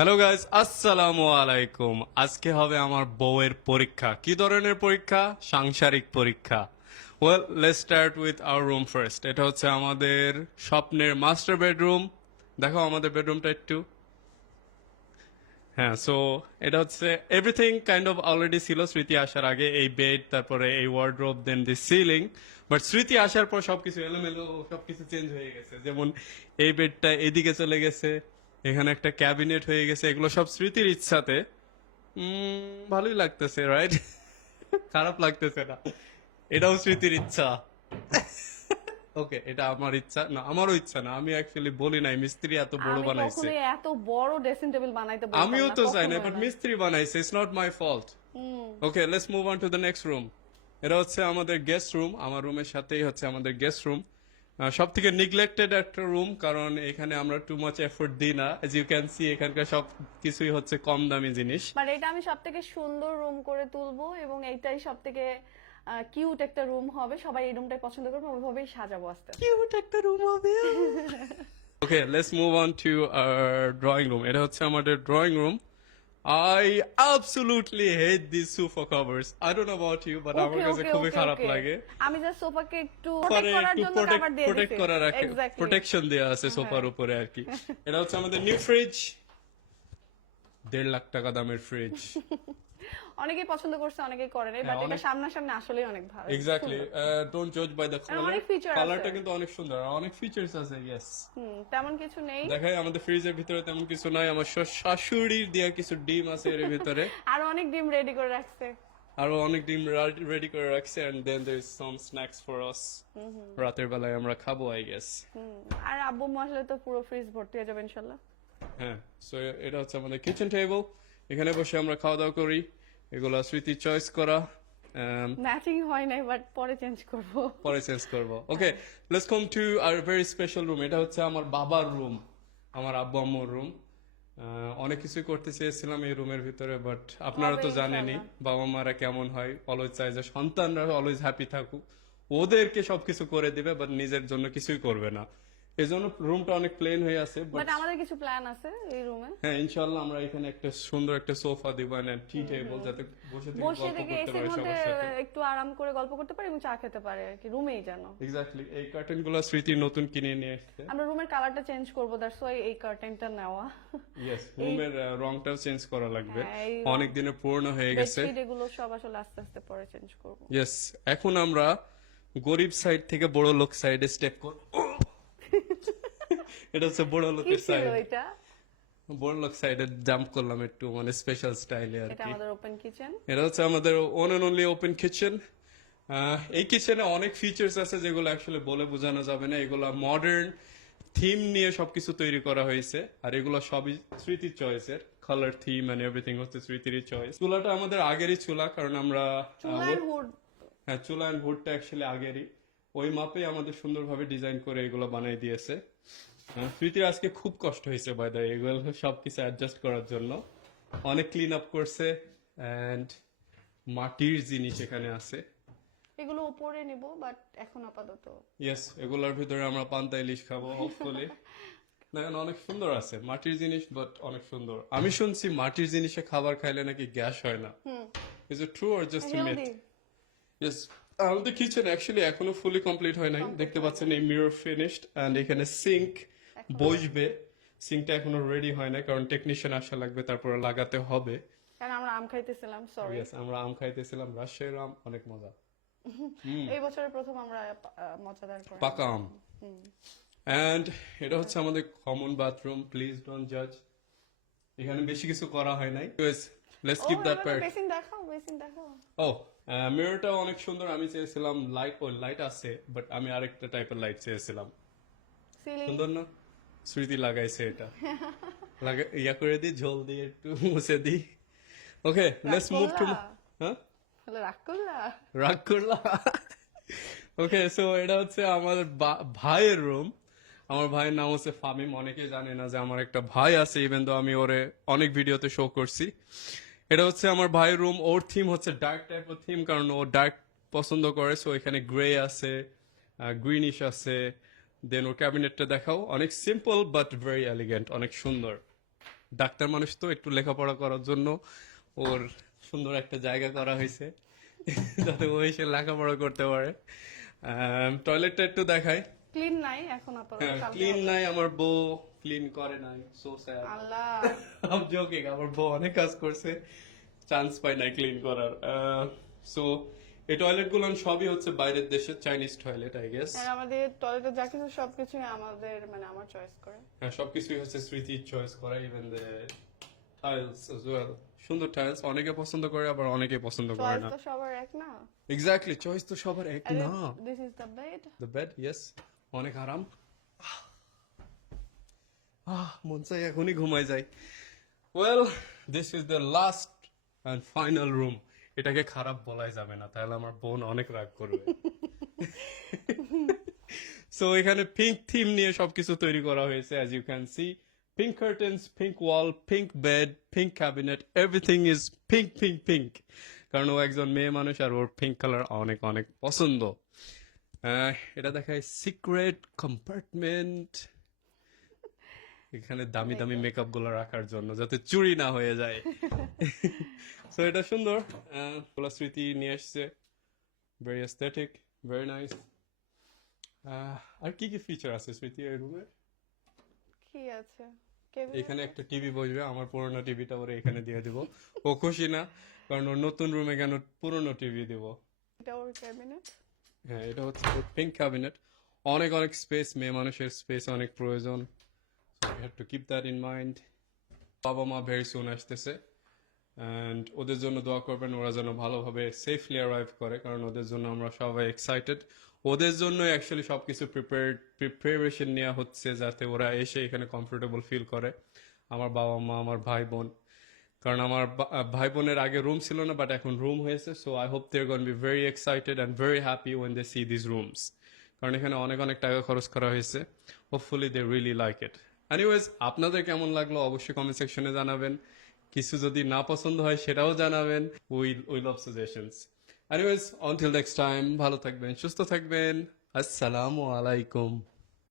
Hello guys, আসসালামু আলাইকুম। আজকে হবে আমার বউয়ের পরীক্ষা। কি ধরনের পরীক্ষা? সাংসারিক পরীক্ষা। Well, let's start with our room first. এটা হচ্ছে আমাদের স্বপ্নের মাস্টার বেডরুম। দেখো আমাদের বেডরুমটা একটু। হ্যাঁ, সো এটা হচ্ছে এভরিথিং কাইন্ড অফ অলরেডি ছিল স্মৃতি আসার আগে। এই বেড, তারপরে এই wardrobe, then the ceiling. But Smriti আসার পর সবকিছু এলোমেলো, সবকিছু চেঞ্জ হয়ে গেছে। যেমন এই বেডটা এদিকে চলে গেছে, এখানে একটা ক্যাবিনেট হয়ে গেছে। এগুলো সব স্মৃতির ইচ্ছাতে। ভালোই লাগতেছে, রাইট? খারাপ লাগতেছে না। এটাও স্মৃতির ইচ্ছা। ওকে, এটা আমার ইচ্ছা না, আমারও ইচ্ছা না। আমি অ্যাকচুয়ালি বলি নাই মিস্ত্রি এত বড় আমি বানাইছে। কখনোই এত বড় ড্রেসিং টেবিল বানাইতে বলতাম আমিও না, তো চাই না, কখনোই বাট না। মিস্ত্রি বানাইছে, it's not my fault. Okay, let's move on to the next room. এটা হচ্ছে আমাদের গেস্ট রুম। আমার রুমের সাথেই হচ্ছে আমাদের গেস্ট রুম। সব থেকে নিগলেক্টেড একটা রুম, কারণ এখানে আমরা টু মাচ এফোর্ট দিই না। এজ ইউ ক্যান সি, এখানকার সব কিছুই হচ্ছে কম দামি জিনিস। বাট এটা আমি সব থেকে সুন্দর রুম করে তুলবো এবং এইটাই সব থেকে কিউট একটা রুম হবে। সবাই এই রুমটাই পছন্দ করবে, ওইভাবেই সাজাবো আস্তে আস্তে। কিউট একটা রুম হবে। Okay, let's move on to our drawing room. এটা হচ্ছে আমাদের drawing room. I absolutely hate these sofa covers. I don't know about you, but আমার ওকে কাছে ওকে খুবই ওকে খারাপ ওকে লাগে। আমি জাস্ট সোফাকে একটু পরে প্রোটেক্ট করার একটু জন্য কভার দিয়ে প্রোটেক্ট দিয়েছি। করা রাখে, এক্স্যাক্টলি। প্রোটেকশন দেওয়া আছে সোফার উপরে আর কি। এটা হচ্ছে আমাদের নিউ ফ্রিজ। 1.5 লাখ টাকা দামের ফ্রিজ। অনেকেই পছন্দ করছে, অনেকেই করে নাই, বাট এটা সামনাসামনি আসলেই অনেক ভালো। এক্স্যাক্টলি, ডোন্ট জাজ বাই দ্য কালার। অনেক feature আছে। কালারটা কিন্তু অনেক সুন্দর, আর অনেক ফিচার্স আছে। ইয়েস, তেমন কিছু নেই। দেখাই আমাদের ফ্রিজের ভিতরে তেমন কিছু নাই। আমার শাশুড়ির দেয়া কিছু ডিম আছে এর ভিতরে। আর অনেক ডিম রেডি করে রাখছে। আরো অনেক ডিম রেডি করে রাখছে, and then there is some snacks for us. রাতের বেলায় আমরা খাবো, আই গেস। আর আব্বু মশলা তো পুরো ফ্রিজ ভর্তি হয়ে যাবে ইনশাল্লাহ। হ্যাঁ, সো এটা হচ্ছে আমাদের কিচেন টেবিল। এখানে বসে আমরা খাওয়া দাওয়া করি। এগুলো স্মৃতি চয়েস করা। ম্যাচিং হয় নাই, বাট পরে চেঞ্জ করব। পরে চেঞ্জ করবো। Okay, let's come to our very special room. এটা হচ্ছে আমার বাবার রুম, আমার আব্বু আম্মুর রুম। অনেক কিছুই করতে চেয়েছিলাম এই রুমের ভিতরে, বাট আপনারা তো হবে জানেনই ইনশাআল্লাহ। বাবা মারা কেমন হয়। অলওয়েজ চাই যে সন্তানরা অলওয়েজ হ্যাপি থাকুক, ওদেরকে সবকিছু করে দিবে, বাট নিজের জন্য কিছুই করবে না। এই জন্য রুমটা অনেক প্লেন হয়ে আছে। বাট আমাদের কিছু প্ল্যান আছে এই রুমে। হ্যাঁ, ইনশাআল্লাহ আমরা এখানে একটা সুন্দর একটা সোফা দিব, এন্ড টি টেবিল, যাতে বসে থেকে বসে গল্প থেকে করতে এসির পারে মধ্যে সবার সাথে। একটু আরাম করে গল্প করতে পারি এবং চা খেতে পারে আর কি, রুমেই যেন। এক্স্যাক্টলি, এই কার্টেন গুলো স্মৃতি নতুন কিনে নিয়ে আসছে। আমরা রুমের কালারটা চেঞ্জ করবো, দ্যাটস ওয়াই এই কার্টেনটা নেওয়া। ইয়েস, রুমের রংটাও চেঞ্জ করা লাগবে। হ্যাঁ, এই অনেক দিনের পুরনো হয়ে গেছে। বেডশিট এগুলো সব আসলে আস্তে আস্তে পরে চেঞ্জ করবো। ইয়েস, এখন আমরা গরিব সাইড থেকে বড় লোক সাইডে স্টেপ করব। এটা হচ্ছে বড় কি লোকের ছিল সাইড। এটা? বড় লোক সাইডে জাম্প করলাম একটু, মানে স্পেশাল স্টাইলে আর এটা কি। আমাদের ওপেন কিচেন। এটা হচ্ছে আমাদের one and only open kitchen. এই কিচেনে অনেক ফিচার্স আছে যেগুলো অ্যাকচুয়ালি বলে বোঝানো যাবে না। এগুলো মডার্ন থিম নিয়ে সবকিছু তৈরি করা হয়েছে, আর এগুলো সবই স্মৃতির চয়েসের। কালার থিম এন্ড এভরিথিং হচ্ছে স্মৃতির চয়েস। চুলাটা আমাদের আগেরই চুলা, কারণ আমরা চুলার হুড। হ্যাঁ, চুলা এন্ড হুডটা অ্যাকচুয়ালি আগেরই। ওই মাপে আমাদের সুন্দরভাবে ডিজাইন করে এগুলো বানাই দিয়েছে। স্মৃতির আজকে খুব কষ্ট হয়েছে বাই দা এগুলো সবকিছু অ্যাডজাস্ট করার জন্য। অনেক ক্লিন আপ করছে, এন্ড মাটির জিনিস এখানে আছে। এগুলো উপরে নিব, বাট এখন আপাতত ইয়েস, এগুলোর ভিতরে আমরা পান্তা ইলিশ খাবো হোপফুলি। দেখেন অনেক সুন্দর আছে মাটির জিনিস, বাট অনেক সুন্দর। আমি শুনছি মাটির জিনিসে খাবার খাইলে নাকি গ্যাস হয় না। Is it true or just myth? Healthy. Yes, আমাদের কিচেন অ্যাকচুয়ালি এখনো ফুলি কমপ্লিট হয় নাই। দেখতে পাচ্ছেন এই মিরর ফিনিশড, এন্ড এখানে সিঙ্ক বসবে। সিঙ্কটা এখনো রেডি হয় না, কারণ টেকনিশিয়ান আসা লাগবে, তারপরে লাগাতে হবে। কারণ আমরা আম খাইতেছিলাম, সরি। ইয়েস, আমরা আম খাইতেছিলাম, রাজশাহীর আম অনেক মজা। এই বছরের প্রথম আমরা মজাদার করে পাকা আম। এন্ড এটা হচ্ছে আমাদের কমন বাথরুম। প্লিজ ডোন্ট জাজ, এখানে বেশি কিছু করা হয় নাই। Let's keep that part. Basin দেখাও, বেসিন দেখাও। ও, মিররটা অনেক সুন্দর। আমি চেয়েছিলাম লাইট আছে, বাট আমি আরেকটা টাইপের লাইট চেয়েছিলাম। সিলিং। সুন্দর না? স্মৃতি লাগাইছে এটা। ইয়া করে দিই, ঝোল দিয়ে একটু মুছে দিই। ওকে, লেটস মুভ টু। হ্যাঁ, হলো রাগ করলা? রাগ করলা? ওকে, সো এটা হচ্ছে আমার ভাইয়ের রুম। আমার ভাইয়ের নাম হচ্ছে ফামিম। অনেকেই জানে না যে আমার একটা ভাই আছে, ইভেন তো আমি ওরে অনেক ভিডিওতে শো করছি। এটা হচ্ছে আমার ভাইয়ের রুম। ওর থিম হচ্ছে ডার্ক টাইপের থিম, কারণ ও ডার্ক পছন্দ করে। সো এখানে গ্রে আছে, গ্রিনিশ আছে। দেন ওর ক্যাবিনেটটা দেখাও, অনেক সিম্পল বাট ভেরি এলিগেন্ট, অনেক সুন্দর। ডাক্তার মানুষ তো একটু লেখাপড়া করার জন্য ওর সুন্দর একটা জায়গা করা হয়েছে যাতে ও এসে লেখাপড়া করতে পারে। টয়লেটটা একটু দেখাই। ক্লিন নাই এখন আপাতত, কালকে ক্লিন হবে। নাই, আমার বউ ক্লিন করে নাই, সো স্যাড। আল্লাহ, আম জোকিং, আমার বউ অনেক কাজ করছে, চান্স পাই নাই ক্লিন করার। সো এই টয়লেট গুলো সবই হচ্ছে বাইরের দেশের চাইনিজ টয়লেট আই গেস। আর আমাদের টয়লেটে যা কিছু সবকিছুই আমাদের মানে আমার চয়েস করে। হ্যাঁ, সবকিছুই হচ্ছে স্মৃতি চয়েস করা, even the tiles as well। সুন্দর টাইলস, অনেকে পছন্দ করে আবার অনেকে পছন্দ করে চয়েস না। তো সবার এক না। এক্স্যাক্টলি, চয়েস তো সবার এক না। This is the bed. The bed, yes, অনেক আরাম। মন চাই এখনই ঘুমাই যাই। Well, this is the last and final room. এটাকে খারাপ বলাই যাবে না, তাহলে আমার বোন অনেক রাগ করবে। সো এখানে পিঙ্ক থিম নিয়ে সবকিছু তৈরি করা হয়েছে, as you can see. Pink curtains, pink wall, pink bed, pink cabinet, everything is pink pink pink. কারণ ও একজন মেয়ে মানুষ আর ওর পিঙ্ক কালার অনেক অনেক পছন্দ। এটা দেখায় সিক্রেট কম্পার্টমেন্ট, এখানে দামি দামি মেকআপ গুলো রাখার জন্য যাতে চুরি না হয়ে যায়। সো এটা সুন্দর, ওগুলা স্মৃতি নিয়ে আসছে, ভেরি এস্থেটিক, ভেরি নাইস। আর কি কি ফিচার আছে স্মৃতি এই রুমে? কি আছে? কেবিনেট এখানে একটা টিভি বসবে, আমার পুরোনো টিভিটা ওরে এখানে দিয়ে দিব। ও খুশি না, কারণ ওর নতুন রুমে কেন পুরোনো টিভি দিব। এটা ওর ক্যাবিনেট। হ্যাঁ, এটা হচ্ছে পিঙ্ক ক্যাবিনেট। অনেক অনেক স্পেস, মেয়ে মানুষের স্পেস অনেক প্রয়োজন, so you have to keep that in mind. বাবা মা ভেরি সুন আসতেছে, অ্যান্ড ওদের জন্য দোয়া করবেন, ওরা যেন ভালোভাবে সেফলি অ্যারাইভ করে, কারণ ওদের জন্য আমরা সবাই এক্সাইটেড। ওদের জন্য অ্যাকচুয়ালি সবকিছু প্রিপারেশন নেওয়া হচ্ছে যাতে ওরা এসে এখানে কমফোর্টেবল ফিল করে। আমার বাবা মা, আমার ভাই বোন, কারণ আমার ভাই বোনের আগে রুম ছিল না, বাট এখন রুম হয়েছে। So I hope they are gonna be very excited and very happy when they see this rooms, কারণ এখানে অনেক অনেক টাকা খরচ করা হয়েছে। Hopefully they really like it. Anyways, আপনাদের কেমন লাগলো অবশ্যই কমেন্ট সেকশনে জানাবেন। কিছু যদি না পছন্দ হয় সেটাও জানাবেন, we love suggestions. Anyways, until next time, ভালো থাকবেন, সুস্থ থাকবেন, আসসালামু আলাইকুম।